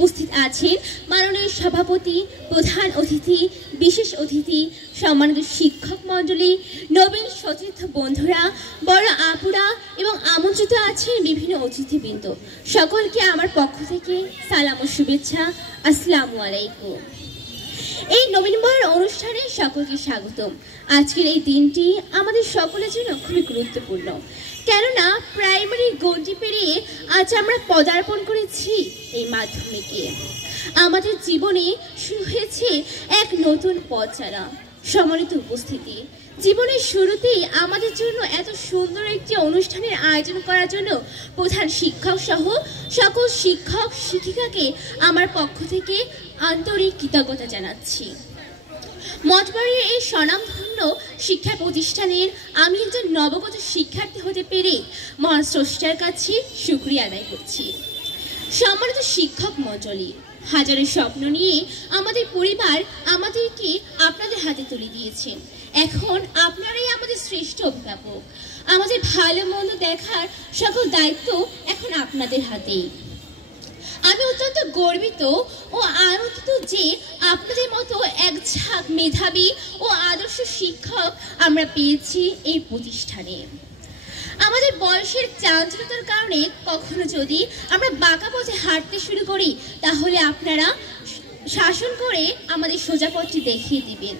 উপস্থিত আছেন মাননীয় সভাপতি, প্রধান অতিথি, বিশেষ অতিথি, সম্মানিত শিক্ষক মণ্ডলী, নবীন সতীর্থ বন্ধুরা, বড় আপুরা এবং আমন্ত্রিত আছেন বিভিন্ন অতিথিবৃন্দ। সকলকে আমার পক্ষ থেকে সালাম ও শুভেচ্ছা। আসসালামু আলাইকুম। এই নবীনবরণ অনুষ্ঠানে সকলকে স্বাগতম। আজকের এই দিনটি আমাদের সকলের জন্য খুবই গুরুত্বপূর্ণ, কেননা প্রাইমারি গণ্ডি পেরিয়ে আজ আমরা পদার্পণ করেছি এই মাধ্যমিকে। আমাদের জীবনে শুরু হয়েছে এক নতুন পথ চলা। সম্মানিত উপস্থিতি, জীবনের শুরুতেই আমাদের জন্য এত সুন্দর একটি অনুষ্ঠানের আয়োজন করার জন্য প্রধান শিক্ষক সহ সকল শিক্ষক শিক্ষিকাকে আমার পক্ষ থেকে আন্তরিক কৃতজ্ঞতা জানাচ্ছি। মঠবাড়ির এই স্বনামধন্য শিক্ষা প্রতিষ্ঠানের আমি একজন নবগত শিক্ষার্থী হতে পেরে মহান স্রষ্টার কাছে শুকরিয়া আদায় করছি। সম্মানিত শিক্ষক মণ্ডলী, হাজারের স্বপ্ন নিয়ে আমাদের পরিবার আমাদেরকে আপনাদের হাতে তুলে দিয়েছেন। এখন আপনারাই আমাদের শ্রেষ্ঠ অভিভাবক। আমাদের ভালো মন্দ দেখার সকল দায়িত্ব এখন আপনাদের হাতেই। আমি অত্যন্ত গর্বিত ও আনন্দিত যে আপনাদের মতো এক ঝাঁক মেধাবী ও আদর্শ শিক্ষক আমরা পেয়েছি এই প্রতিষ্ঠানে। আমাদের বয়সের চাঞ্চল্যতার কারণে কখনো যদি আমরা বাঁকা পথে হাঁটতে শুরু করি, তাহলে আপনারা শাসন করে আমাদের সোজা পথটি দেখিয়ে দিবেন।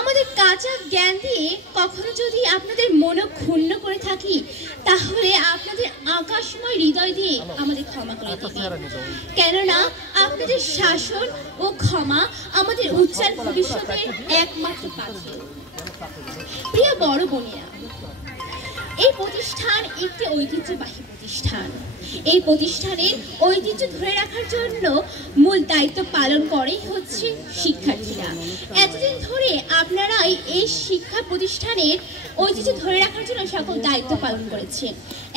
আমাদের কাঁচা জ্ঞান দিয়ে কখনো যদি আপনাদের মনও ক্ষুণ্ণ করে থাকি, তাহলে আপনাদের আকাশময় হৃদয় দিয়ে আমাদের ক্ষমা করে দিবেন, কেননা আপনাদের শাসন ও ক্ষমা আমাদের উজ্জ্বল ভবিষ্যতের একমাত্র পাথর। প্রিয় বড় বোনেরা, এই প্রতিষ্ঠান একটি ঐতিহ্যবাহী প্রতিষ্ঠান। এই প্রতিষ্ঠানের ঐতিহ্য ধরে রাখার জন্য মূল দায়িত্ব পালন করেই হচ্ছে শিক্ষার্থীরা। এতদিন ধরে আপনারা এই শিক্ষা প্রতিষ্ঠানের ঐতিহ্য ধরে রাখার জন্য সকল দায়িত্ব পালন করেছেন।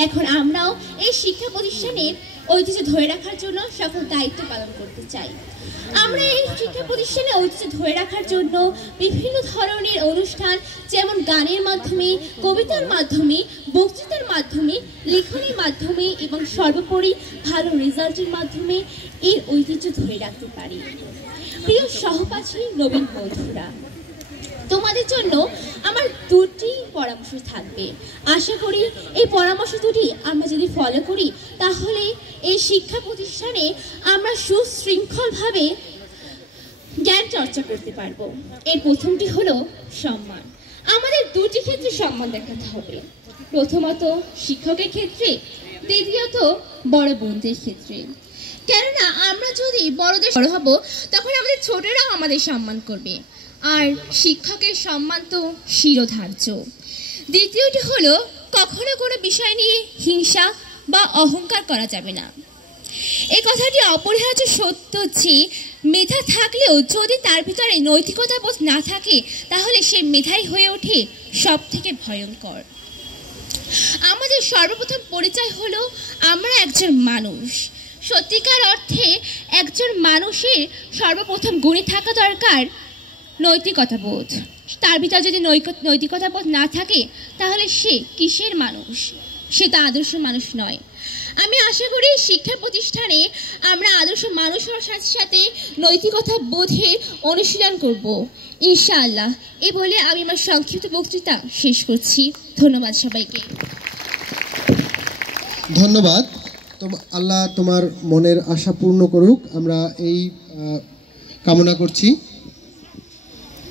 এখন আমরাও এই শিক্ষা প্রতিষ্ঠানের ঐতিহ্য ধরে রাখার জন্য সকল দায়িত্ব পালন করতে চাই। আমরা এই শিক্ষা প্রতিষ্ঠানে ঐতিহ্য ধরে রাখার জন্য বিভিন্ন ধরনের অনুষ্ঠান, যেমন গানের মাধ্যমে, কবিতার মাধ্যমে, বক্তৃতার মাধ্যমে, লেখনীর মাধ্যমে এবং সর্বোপরি ভালো রেজাল্টের মাধ্যমে এই ঐতিহ্য ধরে রাখতে পারি। প্রিয় সহপাঠী নবীন বন্ধুরা, তোমাদের জন্য আমার দুটি পরামর্শ থাকবে। আশা করি এই পরামর্শ দুটি আমরা যদি ফলো করি, তাহলে এই শিক্ষা প্রতিষ্ঠানে আমরা সুশৃঙ্খলভাবে জ্ঞান চর্চা করতে পারবো। এর প্রথমটি হলো সম্মান। আমাদের দুটি ক্ষেত্রে সম্মান দেখাতে হবে। প্রথমত শিক্ষকের ক্ষেত্রে, দ্বিতীয়ত বড় বোনদের ক্ষেত্রে। কেননা আমরা যদি বড়দের বড় হব, তখন আমাদের ছোটরাও আমাদের সম্মান করবে, আর শিক্ষকের সম্মান তো শিরোধার্য। দ্বিতীয়টি হলো কখনো কোনো বিষয় নিয়ে হিংসা বা অহংকার করা যাবে না। এই কথাটি অপরিহার্য সত্য যে মেধা থাকলেও যদি তার ভিতরে নৈতিকতা বোধ না থাকে, তাহলে সে মেধাই হয়ে ওঠে সব থেকে ভয়ঙ্কর। আমাদের সর্বপ্রথম পরিচয় হলো আমরা একজন মানুষ। সত্যিকার অর্থে একজন মানুষের সর্বপ্রথম গুণে থাকা দরকার নৈতিকতা বোধ। তার ভিতরে যদি নৈতিকতা বোধ না থাকে, তাহলে সে কিসের মানুষ? সে তো আদর্শ মানুষ নয়। আমি আশা করি শিক্ষা প্রতিষ্ঠানে আমরা আদর্শ মানুষ হওয়ার সাথে সাথে নৈতিকতা বোধের অনুশীলন করব, ইনশাআল্লাহ। এ বলে আমি আমার সংক্ষিপ্ত বক্তৃতা শেষ করছি। ধন্যবাদ সবাইকে। ধন্যবাদ। আল্লাহ তোমার মনের আশা পূর্ণ করুক, আমরা এই কামনা করছি।